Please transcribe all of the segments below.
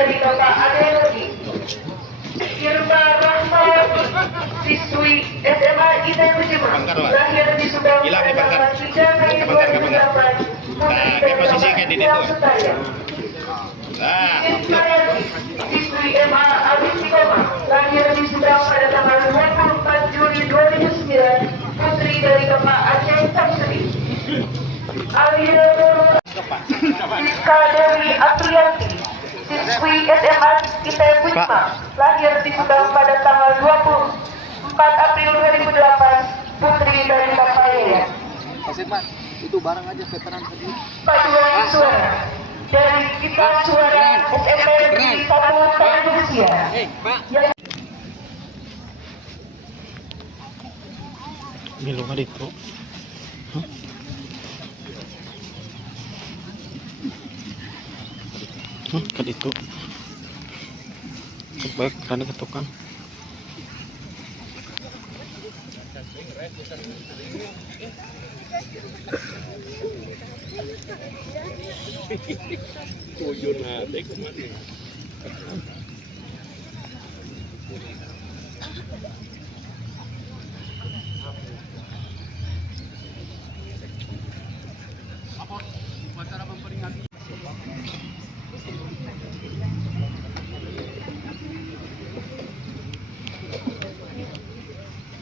dari Bapak Adelogi. Irma Rahmawati, siswi SMA ITB Jember, lahir di Subang pada tanggal 3 Mei 2008, putri dari Bapak Ilham Sutaya. Ismayati, siswi MA Abid Sikoma, lahir di Subang pada tanggal 24 Juli 2009, putri dari Bapak Aceh Samsuri. Alia Siska Dewi Aprianti, siswi SMA ITB Wisma, lahir di Subang pada tanggal 24 April 2008, putri dari Bapak Yaya. Itu barang aja veteran tadi. Paduan suara dari kita suara SMP di 1 Tanah Rusia. Belum ada itu. Kan itu. Baik, karena ketukan. Tujuh nade kemana? Upacara memperingati.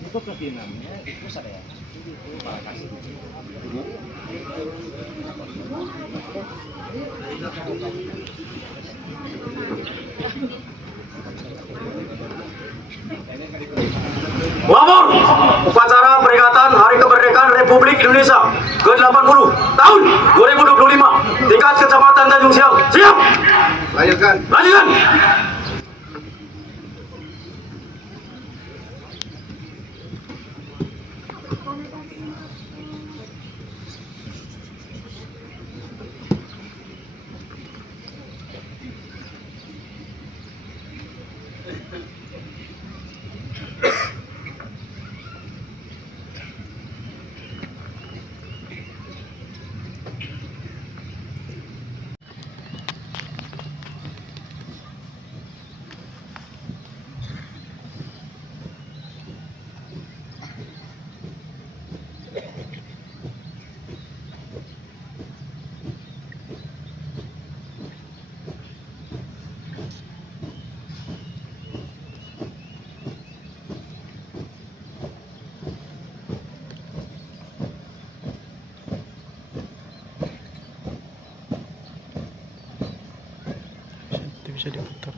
Untuk kepimpinannya itu ada ya. Terima kasih. Lapor upacara peringatan Hari Kemerdekaan Republik Indonesia ke-80 tahun 2025 tingkat Kecamatan Tanjung Siang. Siap. Lanjutkan. Bisa diputar.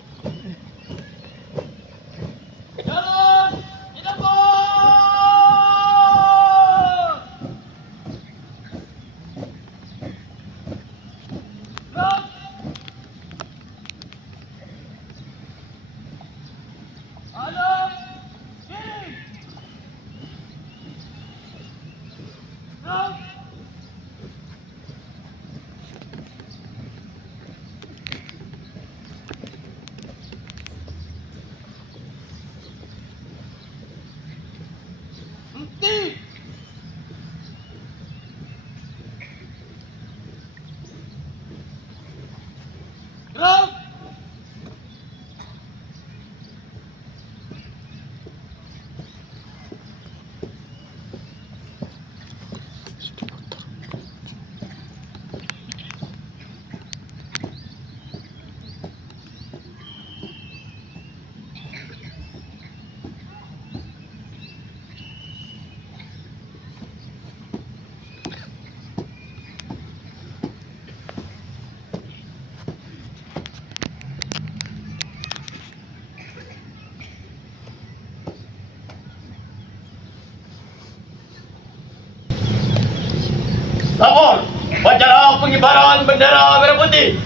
Lapor upacara pengibaran bendera merah putih.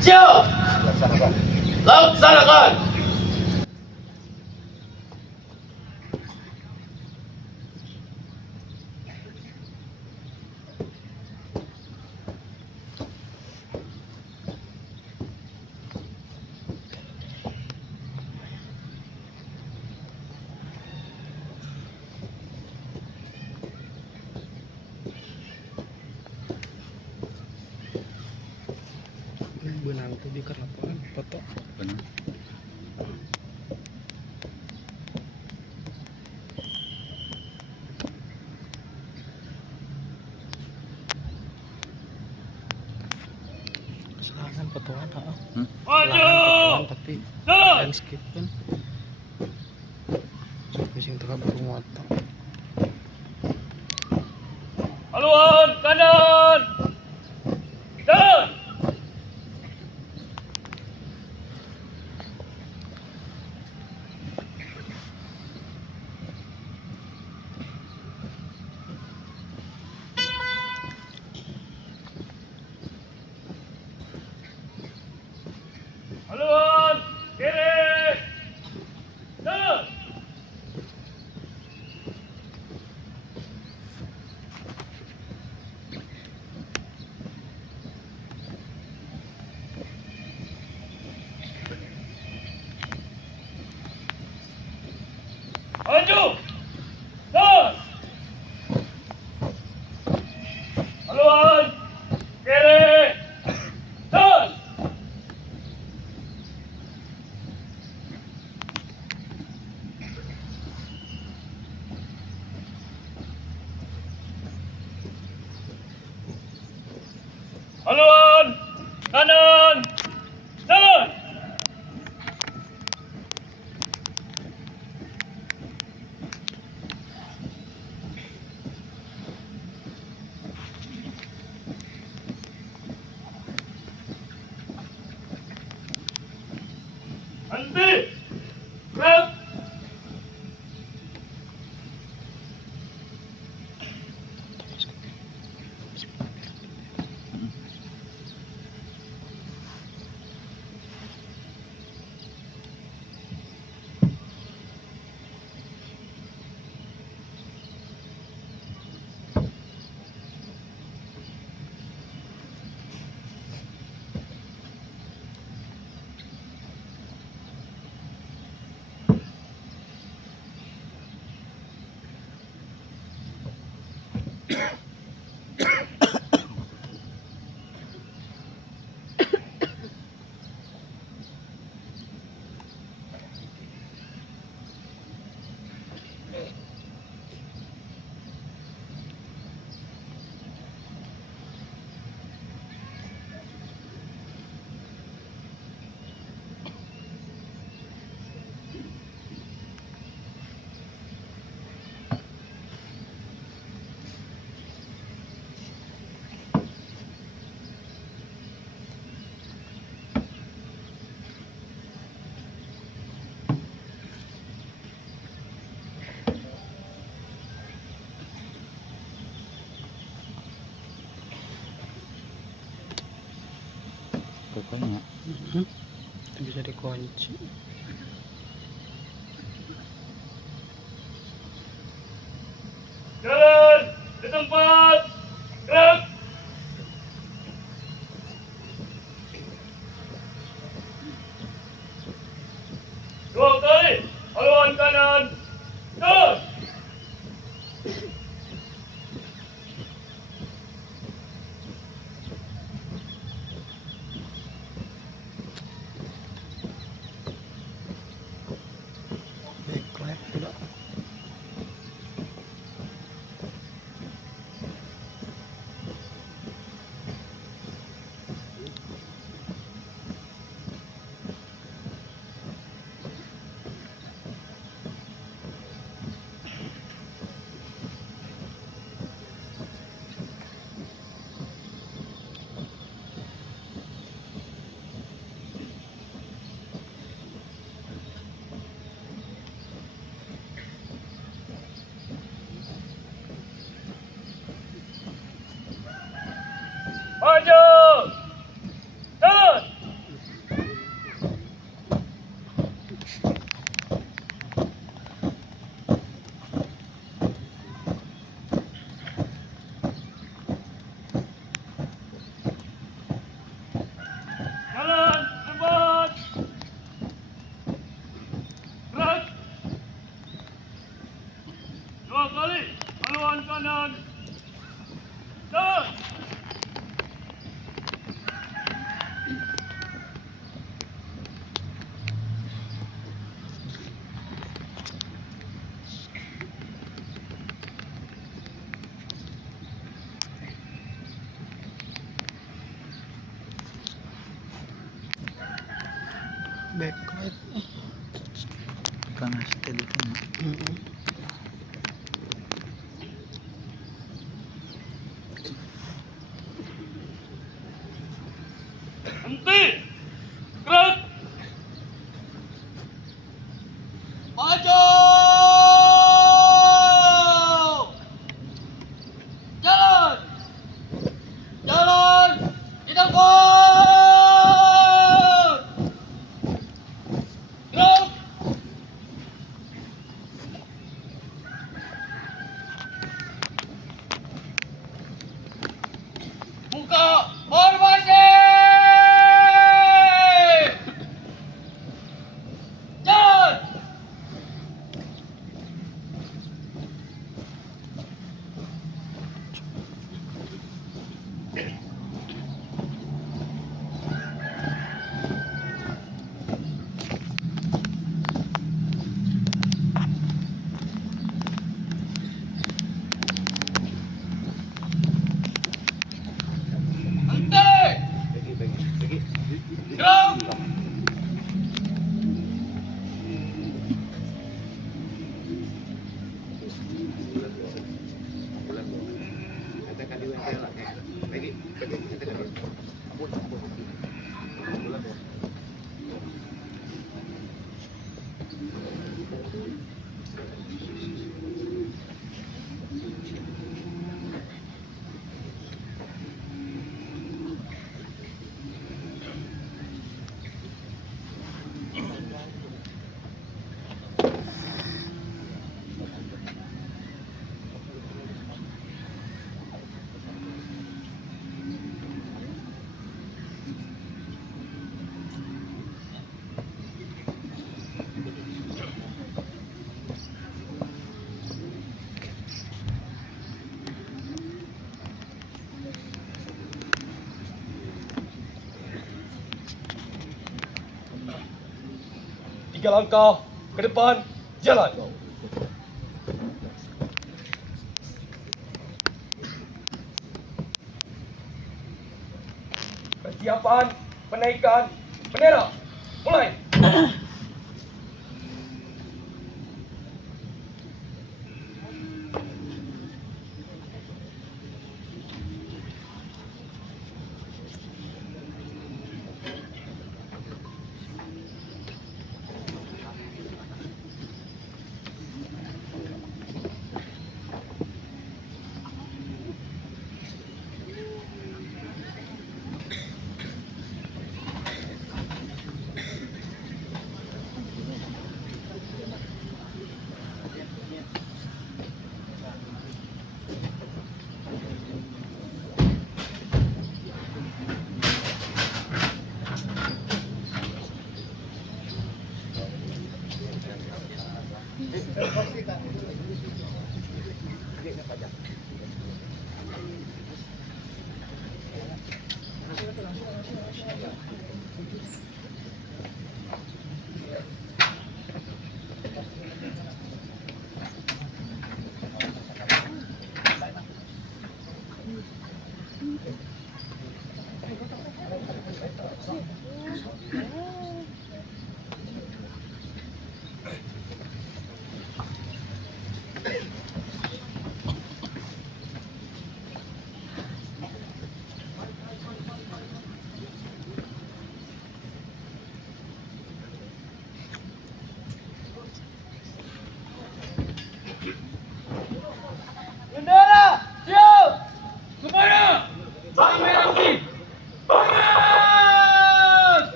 Siap. Laksanakan. Benang itu bikin laporan foto. Benar. Serangan petuan ha. Hmm? Serangan petuan tapi landscape kan. Bising tengah burung watak. Haluan kanan. Jalan. Haluan kiri. Jalan. Maju. Jalan. Haluan kiri. Jalan. Haluan kanan. Jalan. Henti. Gerak. Pokoknya Itu bisa dikunci. Jalan di tempat. Gerak. Dua kali. Haluan kanan. Jalan. Backlight. Panas tadi kan. Henti. Gerak. Maju. Jalan. Jalan. Di depan. Gerak. Buka formasi. Jalan. Henti. Gerak. Tiga langkah ke depan, jalan. Persiapan penaikan bendera. Mulai.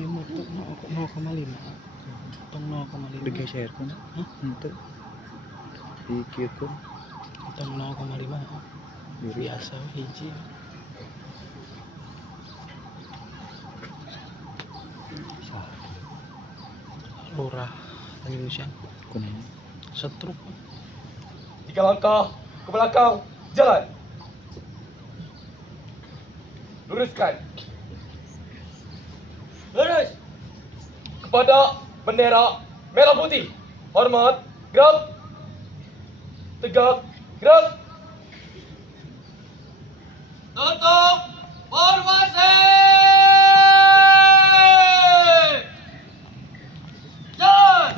Ayun mo to 0,5. Itong 0,5. Digeser ko na. Hah? Ito. Dikit ko. Itong 0,5. Diri. Biasa hiji. Sa. Lurah Tanjung Siang. Kunin. Setruk. 3 langkah ke belakang, jalan. Luruskan. Lurus. Kepada bendera merah putih. Hormat, gerak. Tegak, gerak. Tutup formasi. Jalan.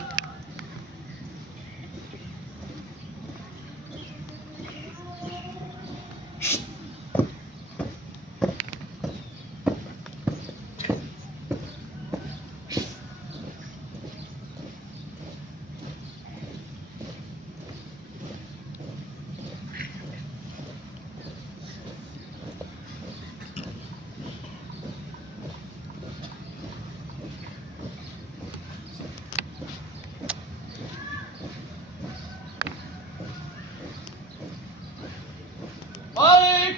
Balik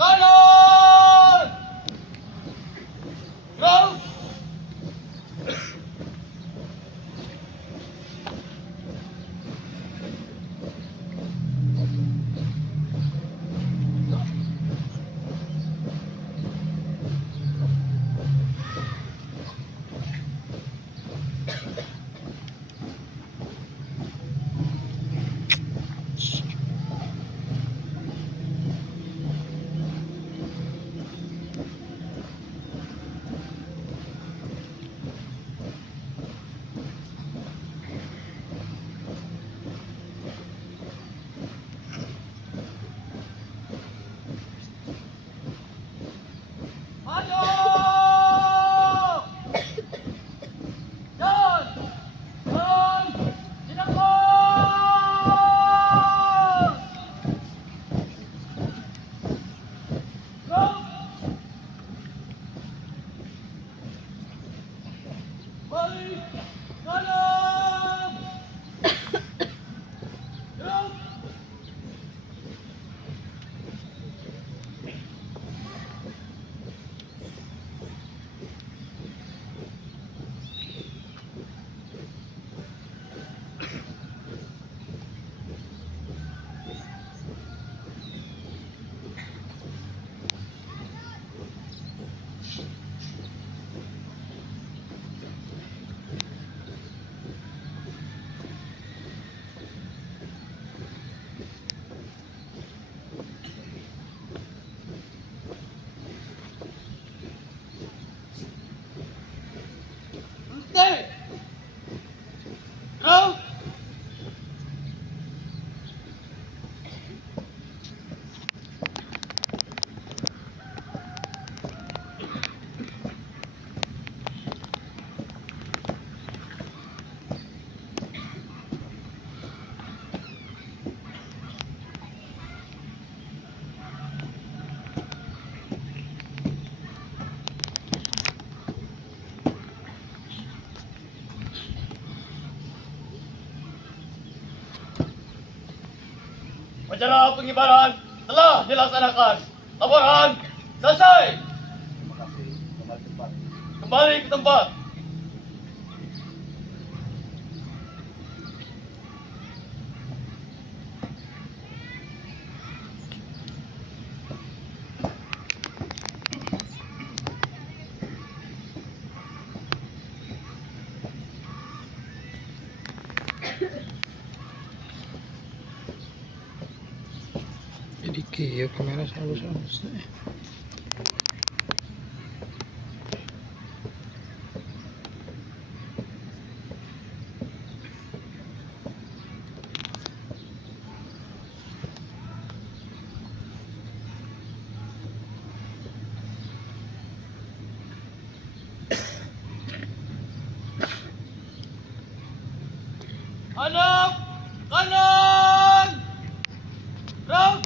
kanan. Gerak. Maju! Jalan! Jalan! Tindakan! Gerak! Balik kanan! Gerak! Berhenti! Gerak! Upacara pengibaran telah dilaksanakan. Laporan selesai. Terima kasih. Kembali tempat. Kembali ke tempat. Jadi kieu kamera halus-halus. Hadap kanan. Gerak.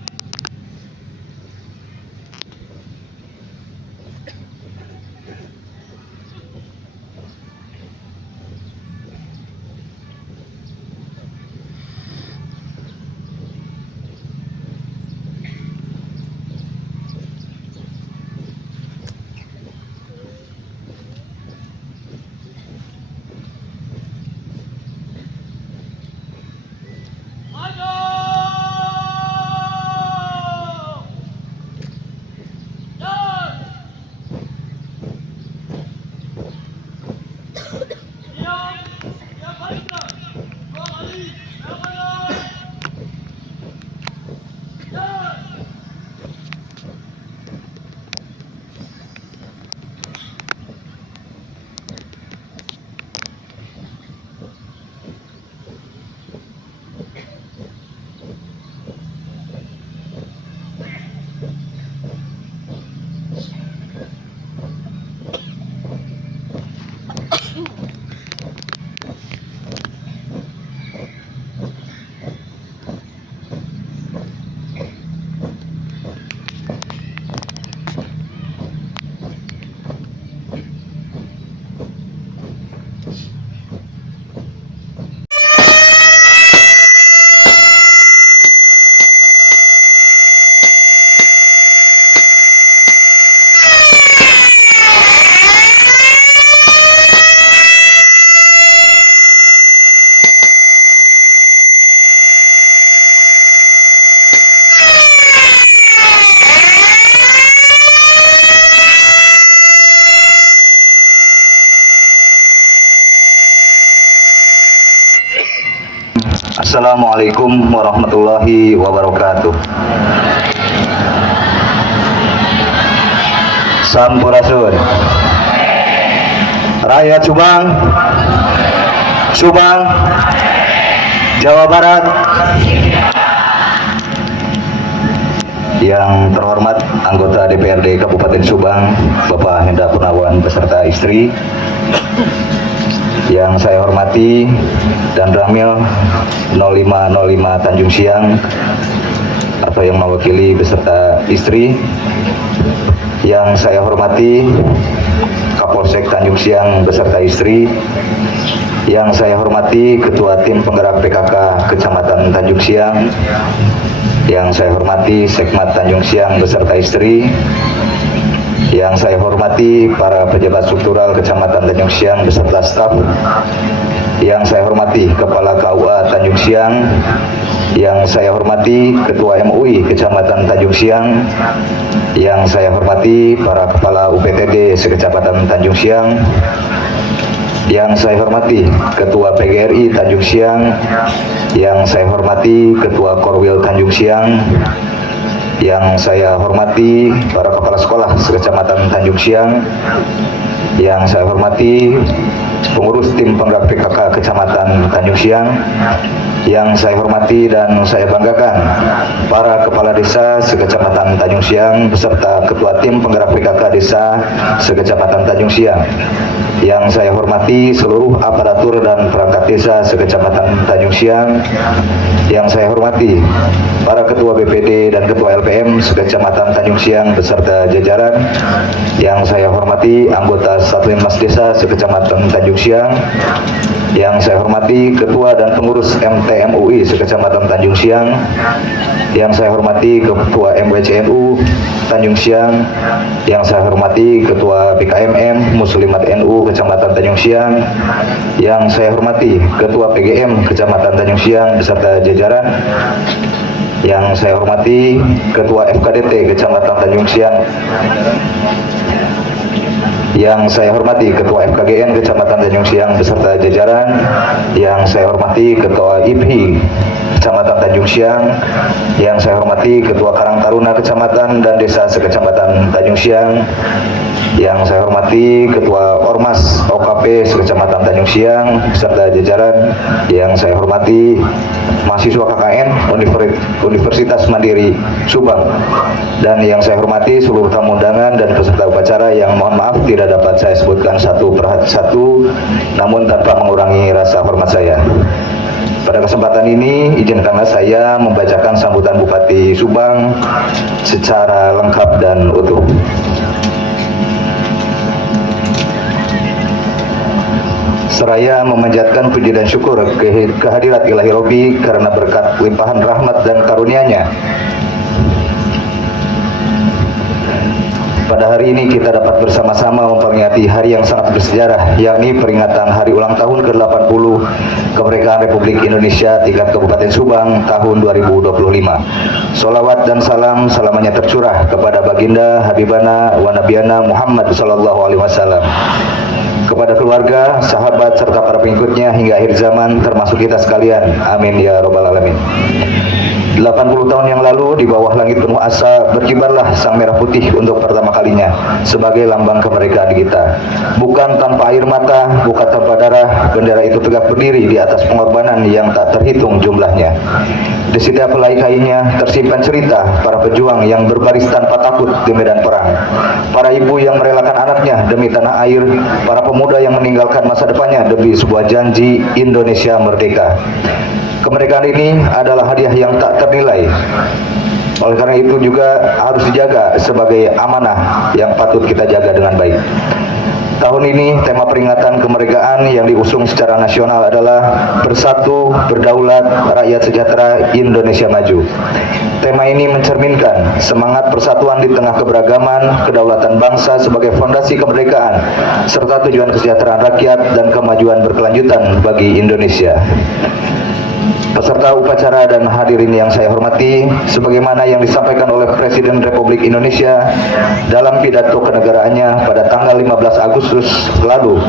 Assalamualaikum warahmatullahi wabarakatuh. Sampurasun. Rakyat Subang, Jawa Barat. Yang terhormat anggota DPRD Kabupaten Subang, Bapak Hendra Purnawan beserta istri. Yang saya hormati dan Ramil 0505 Tanjung Siang atau yang mewakili beserta istri. Yang saya hormati Kapolsek Tanjung Siang beserta istri. Yang saya hormati Ketua Tim Penggerak PKK Kecamatan Tanjung Siang. Yang saya hormati Sekmat Tanjung Siang beserta istri. Yang saya hormati para pejabat struktural Kecamatan Tanjung Siang beserta staf. Yang saya hormati Kepala KUA Tanjung Siang. Yang saya hormati Ketua MUI Kecamatan Tanjung Siang. Yang saya hormati para Kepala UPTD Sekecamatan Tanjung Siang. Yang saya hormati Ketua PGRI Tanjung Siang. Yang saya hormati Ketua Korwil Tanjung Siang. Yang saya hormati para kepala sekolah sekecamatan Tanjung Siang. Yang saya hormati pengurus tim penggerak PKK Kecamatan Tanjung Siang. Yang saya hormati dan saya banggakan para kepala desa sekecamatan Tanjung Siang beserta ketua tim penggerak PKK desa sekecamatan Tanjung Siang. Yang saya hormati seluruh aparatur dan perangkat desa sekecamatan Tanjung Siang. Yang saya hormati para ketua BPD dan ketua LPM sekecamatan Tanjung Siang beserta jajaran. Yang saya hormati anggota Satlantas Desa sekecamatan Tanjung Siang. Yang saya hormati ketua dan pengurus MTMUI sekecamatan Tanjung Siang. Yang saya hormati ketua MWCNU Tanjung Siang. Yang saya hormati ketua BKMM Muslimat NU Kecamatan Tanjung Siang. Yang saya hormati ketua PGM Kecamatan Tanjung Siang beserta jajaran. Yang saya hormati ketua FKDT Kecamatan Tanjung Siang. Yang saya hormati Ketua FKGN Kecamatan Tanjung Siang beserta jajaran. Yang saya hormati Ketua IPHI Kecamatan Tanjung Siang. Yang saya hormati Ketua Karang Taruna Kecamatan dan Desa Sekecamatan Tanjung Siang. Yang saya hormati Ketua Ormas OKP Sekecamatan Tanjung Siang beserta jajaran. Yang saya hormati mahasiswa KKN Universitas Mandiri Subang. Dan yang saya hormati seluruh tamu undangan dan peserta upacara yang mohon maaf tidak dapat saya sebutkan satu per satu, namun tanpa mengurangi rasa hormat saya. Pada kesempatan ini, izinkanlah saya membacakan sambutan Bupati Subang secara lengkap dan utuh. Seraya memanjatkan puji dan syukur kehadirat Ilahi Robbi karena berkat limpahan rahmat dan karunia-Nya. Pada hari ini kita dapat bersama-sama memperingati hari yang sangat bersejarah, yakni peringatan hari ulang tahun ke-80 kemerdekaan Republik Indonesia tingkat Kabupaten Subang tahun 2025. Sholawat dan salam selamanya tercurah kepada Baginda Habibana wa Nabiyana Muhammad SAW, kepada keluarga, sahabat, serta para pengikutnya hingga akhir zaman, termasuk kita sekalian. Amin ya Rabbal Alamin. 80 tahun yang lalu, di bawah langit penuh asa, berkibarlah sang merah putih untuk pertama kalinya sebagai lambang kemerdekaan kita. Bukan tanpa air mata, bukan tanpa darah, bendera itu tegak berdiri di atas pengorbanan yang tak terhitung jumlahnya. Di setiap helai kainnya tersimpan cerita para pejuang yang berbaris tanpa takut di medan perang, para ibu yang merelakan anaknya demi tanah air, para pemuda yang meninggalkan masa depannya demi sebuah janji Indonesia merdeka. Kemerdekaan ini adalah hadiah yang tak ternilai. Oleh karena itu juga harus dijaga sebagai amanah yang patut kita jaga dengan baik. Tahun ini tema peringatan kemerdekaan yang diusung secara nasional adalah Bersatu, Berdaulat, Rakyat Sejahtera, Indonesia Maju. Tema ini mencerminkan semangat persatuan di tengah keberagaman, kedaulatan bangsa sebagai fondasi kemerdekaan, serta tujuan kesejahteraan rakyat dan kemajuan berkelanjutan bagi Indonesia. peserta upacara dan hadirin yang saya hormati, sebagaimana yang disampaikan oleh Presiden Republik Indonesia dalam pidato kenegaraannya pada tanggal 15 Agustus lalu,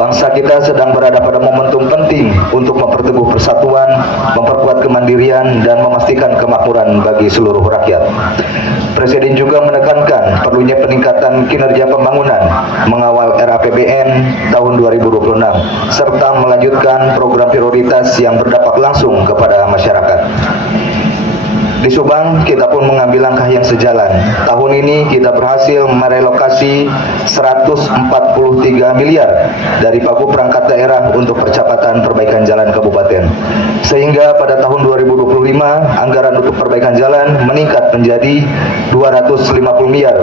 bangsa kita sedang berada pada momentum penting untuk memperteguh persatuan, memperkuat kemandirian, dan memastikan kemakmuran bagi seluruh rakyat. Presiden juga menekankan perlunya peningkatan kinerja pembangunan mengawal RAPBN tahun 2026 serta melanjutkan program prioritas yang berdampak langsung kepada masyarakat. Di Subang, kita pun mengambil langkah yang sejalan. Tahun ini kita berhasil merelokasi 143 miliar dari pagu perangkat daerah untuk percepatan perbaikan jalan kabupaten. Sehingga pada tahun 2025, anggaran untuk perbaikan jalan meningkat menjadi 250 miliar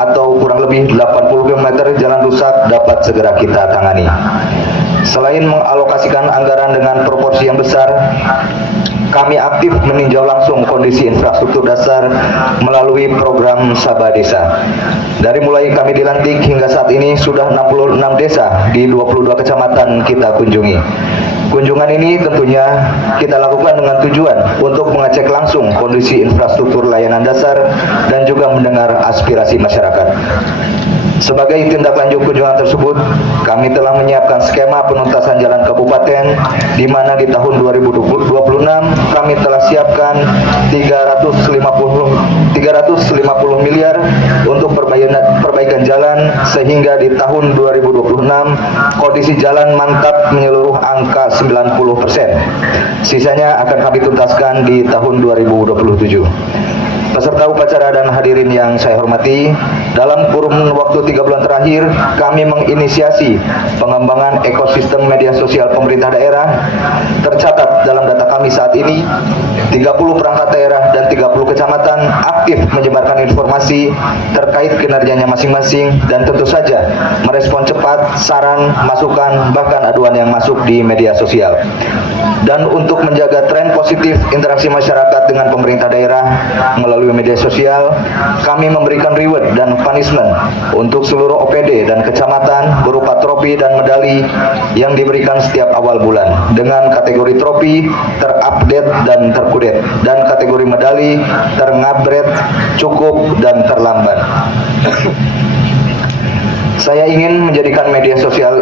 atau kurang lebih 80 km jalan rusak dapat segera kita tangani. Selain mengalokasikan anggaran dengan proporsi yang besar, kami aktif meninjau langsung kondisi infrastruktur dasar melalui program Sabah Desa. Dari mulai kami dilantik hingga saat ini sudah 66 desa di 22 kecamatan kita kunjungi. Kunjungan ini tentunya kita lakukan dengan tujuan untuk mengecek langsung kondisi infrastruktur layanan dasar dan juga mendengar aspirasi masyarakat. Sebagai tindak lanjut kunjungan tersebut, kami telah menyiapkan skema penuntasan jalan kabupaten, di mana di tahun 2026 kami telah siapkan 350 miliar untuk perbaikan jalan, sehingga di tahun 2026 kondisi jalan mantap menyeluruh angka 90%. Sisanya akan kami tuntaskan di tahun 2027. Peserta upacara dan hadirin yang saya hormati, dalam kurun waktu 3 bulan terakhir, kami menginisiasi pengembangan ekosistem media sosial pemerintah daerah. Tercatat dalam data kami saat ini, 30 perangkat daerah dan 30 kecamatan aktif menyebarkan informasi terkait kinerjanya masing-masing dan tentu saja merespon cepat saran, masukan, bahkan aduan yang masuk di media sosial. Dan untuk menjaga tren positif interaksi masyarakat dengan pemerintah daerah melalui media sosial, kami memberikan reward dan punishment untuk seluruh OPD dan kecamatan berupa trofi dan medali yang diberikan setiap awal bulan dengan kategori trofi terupdate dan terkudet dan kategori medali terngupgrade, cukup, dan terlambat. Saya ingin menjadikan media sosial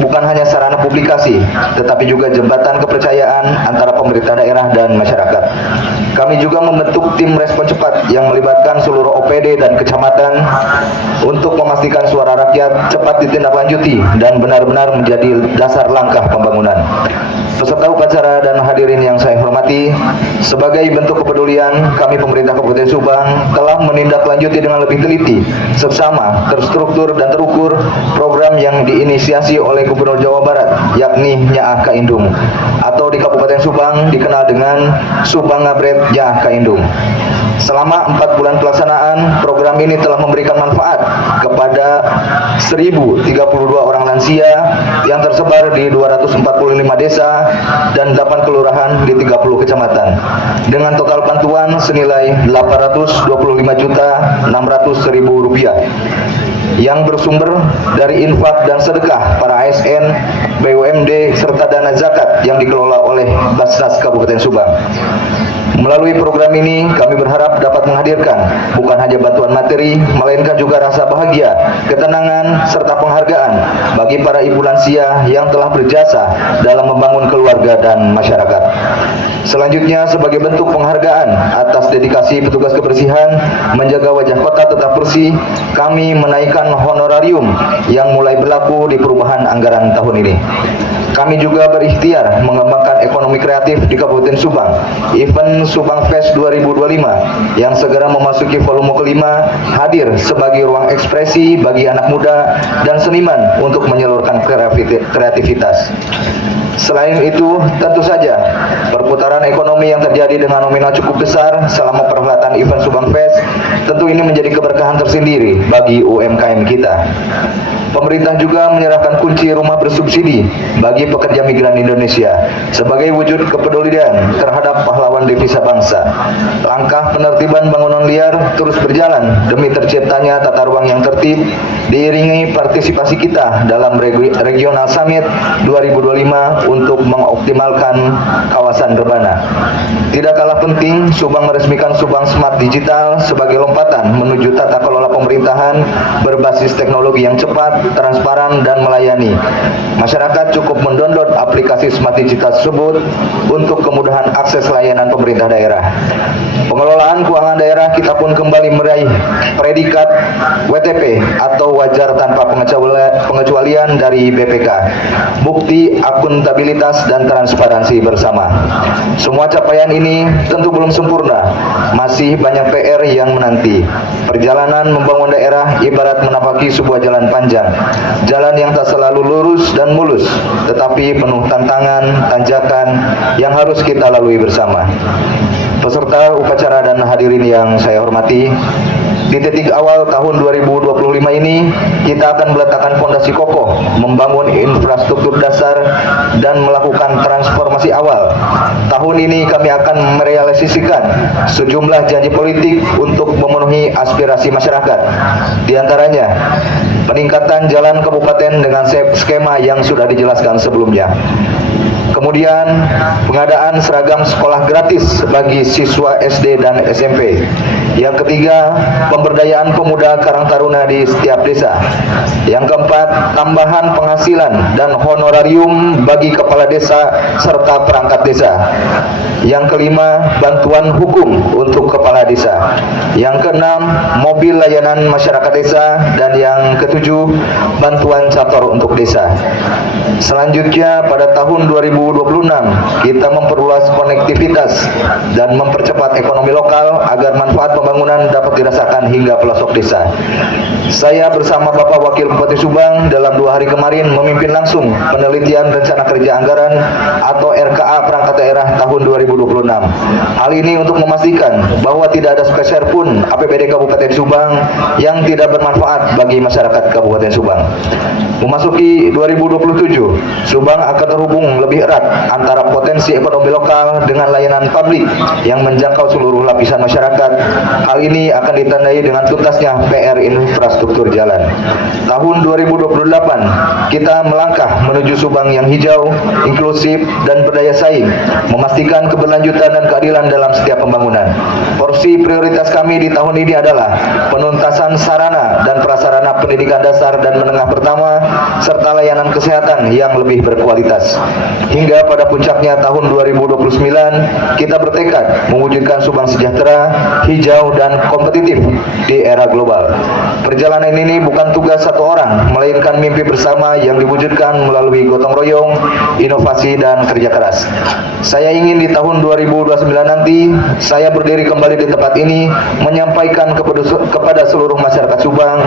bukan hanya sarana publikasi, tetapi juga jembatan kepercayaan antara pemerintah daerah dan masyarakat. Kami juga membentuk tim respon cepat yang melibatkan seluruh OPD dan kecamatan untuk memastikan suara rakyat cepat ditindaklanjuti dan benar-benar menjadi dasar langkah pembangunan. Peserta upacara dan hadirin yang saya hormati, sebagai bentuk kepedulian, kami pemerintah Kabupaten Subang telah menindaklanjuti dengan lebih teliti, seksama, terstruktur, dan terukur program yang diinisiasi oleh Gubernur Jawa Barat, yakni Nyaah Kaindung, atau di Kabupaten Subang dikenal dengan Subang Ngabret Nyaah Kaindung. Selama 4 bulan pelaksanaan, program ini telah memberikan manfaat kepada 1.032 orang lansia yang tersebar di 245 desa dan 8 kelurahan di 30 kecamatan dengan total bantuan senilai Rp825.600.000 yang bersumber dari infak dan sedekah para ASN, BUMD, serta dana zakat yang dikelola oleh Basnas Kabupaten Subang. Melalui program ini, kami berharap dapat menghadirkan bukan hanya bantuan materi, melainkan juga rasa bahagia, ketenangan, serta penghargaan bagi para ibu lansia yang telah berjasa dalam membangun keluarga dan masyarakat. Selanjutnya, sebagai bentuk penghargaan atas dedikasi petugas kebersihan menjaga wajah kota tetap bersih, kami menaikkan honorarium yang mulai berlaku di perubahan anggaran tahun ini. Kami juga berikhtiar mengembangkan ekonomi kreatif di Kabupaten Subang. Event Subang Fest 2025 yang segera memasuki volume kelima hadir sebagai ruang ekspresi bagi anak muda dan seniman untuk menyalurkan kreativitas. Selain itu, tentu saja perputaran ekonomi yang terjadi dengan nominal cukup besar selama perhelatan event Subang Fest tentu ini menjadi keberkahan tersendiri bagi UMKM kita. Pemerintah juga menyerahkan kunci rumah bersubsidi bagi pekerja migran Indonesia sebagai wujud kepedulian terhadap pahlawan devisa bangsa. Langkah penertiban bangunan liar terus berjalan demi terciptanya tata ruang yang tertib, diiringi partisipasi kita dalam Regional Summit 2025 untuk mengoptimalkan kawasan rebana. Tidak kalah penting, Subang meresmikan Subang Smart Digital sebagai lompatan menuju tata kelola pemerintahan berbasis teknologi yang cepat, transparan, dan melayani. Masyarakat cukup mendownload aplikasi Smart Digital tersebut untuk kemudahan akses layanan pemerintah daerah. Pengelolaan keuangan daerah kita pun kembali meraih predikat WTP atau wajar tanpa pengecualian dari BPK. Bukti akuntabilitas dan transparansi bersama. Semua capaian ini tentu belum sempurna, masih banyak PR yang menanti. Perjalanan membangun daerah ibarat menapaki sebuah jalan panjang, jalan yang tak selalu lurus dan mulus, tetapi penuh tantangan, tanjakan yang harus kita lalui bersama. Peserta upacara dan hadirin yang saya hormati, di titik awal tahun 2025 ini, kita akan meletakkan fondasi kokoh, membangun infrastruktur dasar, dan melakukan transformasi awal. Tahun ini kami akan merealisasikan sejumlah janji politik untuk memenuhi aspirasi masyarakat. Di antaranya, peningkatan jalan kabupaten dengan skema yang sudah dijelaskan sebelumnya. Kemudian, pengadaan seragam sekolah gratis bagi siswa SD dan SMP. Yang ketiga, pemberdayaan pemuda Karang Taruna di setiap desa. Yang keempat, tambahan penghasilan dan honorarium bagi kepala desa serta perangkat desa. Yang kelima, bantuan hukum untuk kepala desa. Yang keenam, mobil layanan masyarakat desa. Dan yang ketujuh, bantuan cator untuk desa. Selanjutnya, pada tahun 2026, kita memperluas konektivitas dan mempercepat ekonomi lokal agar manfaat pembangunan dapat dirasakan hingga pelosok desa. Saya bersama Bapak Wakil Bupati Subang dalam 2 hari kemarin memimpin langsung penelitian rencana kerja anggaran atau RKA perangkat daerah tahun 2026. Hal ini untuk memastikan bahwa tidak ada sepeser pun APBD Kabupaten Subang yang tidak bermanfaat bagi masyarakat Kabupaten Subang. Memasuki 2027, Subang akan terhubung lebih erat antara potensi ekonomi lokal dengan layanan publik yang menjangkau seluruh lapisan masyarakat. Hal ini akan ditandai dengan tuntasnya PR infrastruktur jalan. Tahun 2028, kita melangkah menuju Subang yang hijau, inklusif, dan berdaya saing, memastikan keberlanjutan dan keadilan dalam setiap pembangunan. Porsi prioritas kami di tahun ini adalah penuntasan sarana dan prasarana pendidikan dasar dan menengah pertama, serta layanan kesehatan yang lebih berkualitas. Hingga pada puncaknya tahun 2029, kita bertekad mewujudkan Subang sejahtera, hijau, dan kompetitif di era global. Perjalanan ini bukan tugas satu orang, melainkan mimpi bersama yang diwujudkan melalui gotong royong, inovasi, dan kerja keras. Saya ingin di tahun 2029 nanti, saya berdiri kembali di tempat ini, menyampaikan kepada seluruh masyarakat Subang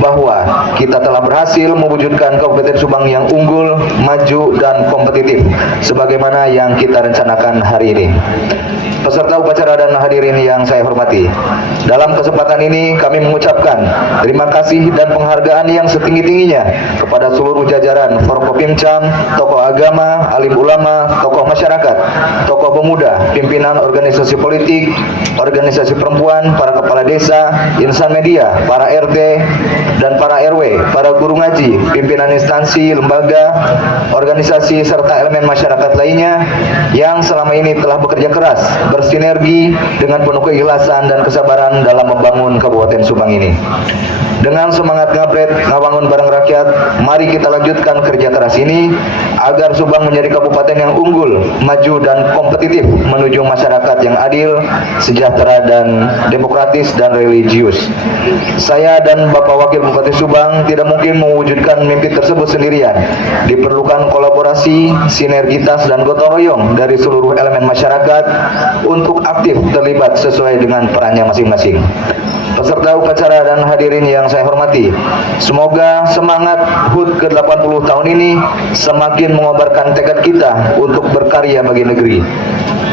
bahwa kita telah berhasil mewujudkan Kabupaten Subang yang unggul, maju, dan kompetitif sebagaimana yang kita rencanakan hari ini. Peserta upacara dan hadirin yang saya hormati, dalam kesempatan ini kami mengucapkan terima kasih dan penghargaan yang setinggi-tingginya kepada seluruh jajaran Forkopimcam, tokoh agama, alim ulama, tokoh masyarakat, tokoh pemuda, pimpinan organisasi politik, organisasi perempuan, para kepala desa, insan media, para RT dan para RW, para guru ngaji, pimpinan instansi, lembaga, organisasi, serta elemen masyarakat lainnya yang selama ini telah bekerja keras, bersinergi dengan penuh keikhlasan dan kesabaran dalam membangun Kabupaten Subang ini. Dengan semangat ngabret, ngawangun bareng rakyat, mari kita lanjutkan kerja keras ini agar Subang menjadi kabupaten yang unggul, maju, dan kompetitif menuju masyarakat yang adil, sejahtera, dan demokratis dan religius. Saya dan Bapak Wakil Bupati Subang tidak mungkin mewujudkan mimpi tersebut sendirian. Diperlukan kolaborasi, sinergitas, dan gotong royong dari seluruh elemen masyarakat untuk aktif terlibat sesuai dengan perannya masing-masing. Peserta upacara dan hadirin yang saya hormati, semoga semangat HUT ke-80 tahun ini semakin mengobarkan tekad kita untuk berkarya bagi negeri.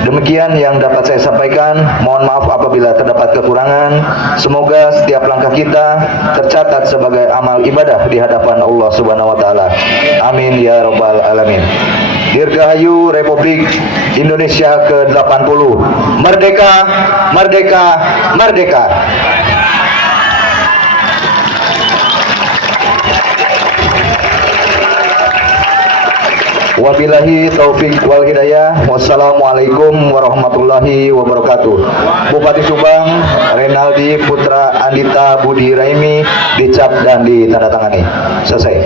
Demikian yang dapat saya sampaikan. Mohon maaf apabila terdapat kekurangan. Semoga setiap langkah kita tercatat sebagai amal ibadah di hadapan Allah Subhanahu wa taala. Amin ya rabbal alamin. Dirgahayu Republik Indonesia ke-80. Merdeka, merdeka, merdeka. Wabillahi taufik wal hidayah. Wassalamualaikum warahmatullahi wabarakatuh. Bupati Subang Renaldi Putra Andita Budi Raimi dicap dan ditandatangani. Selesai.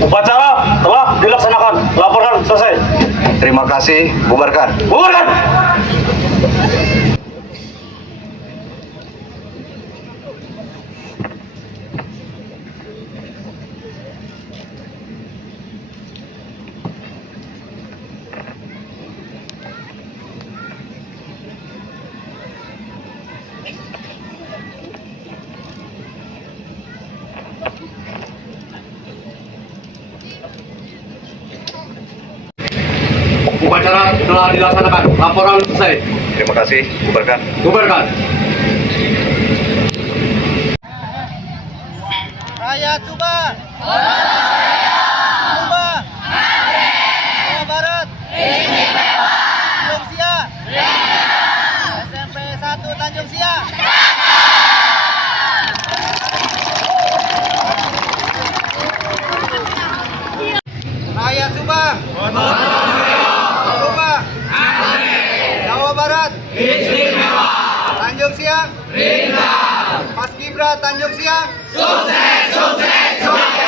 Upacara telah dilaksanakan. Laporan selesai. Terima kasih, bubarkan. Bubarkan. Upacara telah dilaksanakan. Laporan selesai. Terima kasih, bubarkan. Bubarkan. Rakyat Subang. Subang. Jawa Barat. Tanjung Siang. SMP 1 Tanjung Siang. Rakyat Subang. Subang. Jawa Barat. Tanjung Siang. Mas Gibran Tanjung Siang. Sukses, sukses, sukses.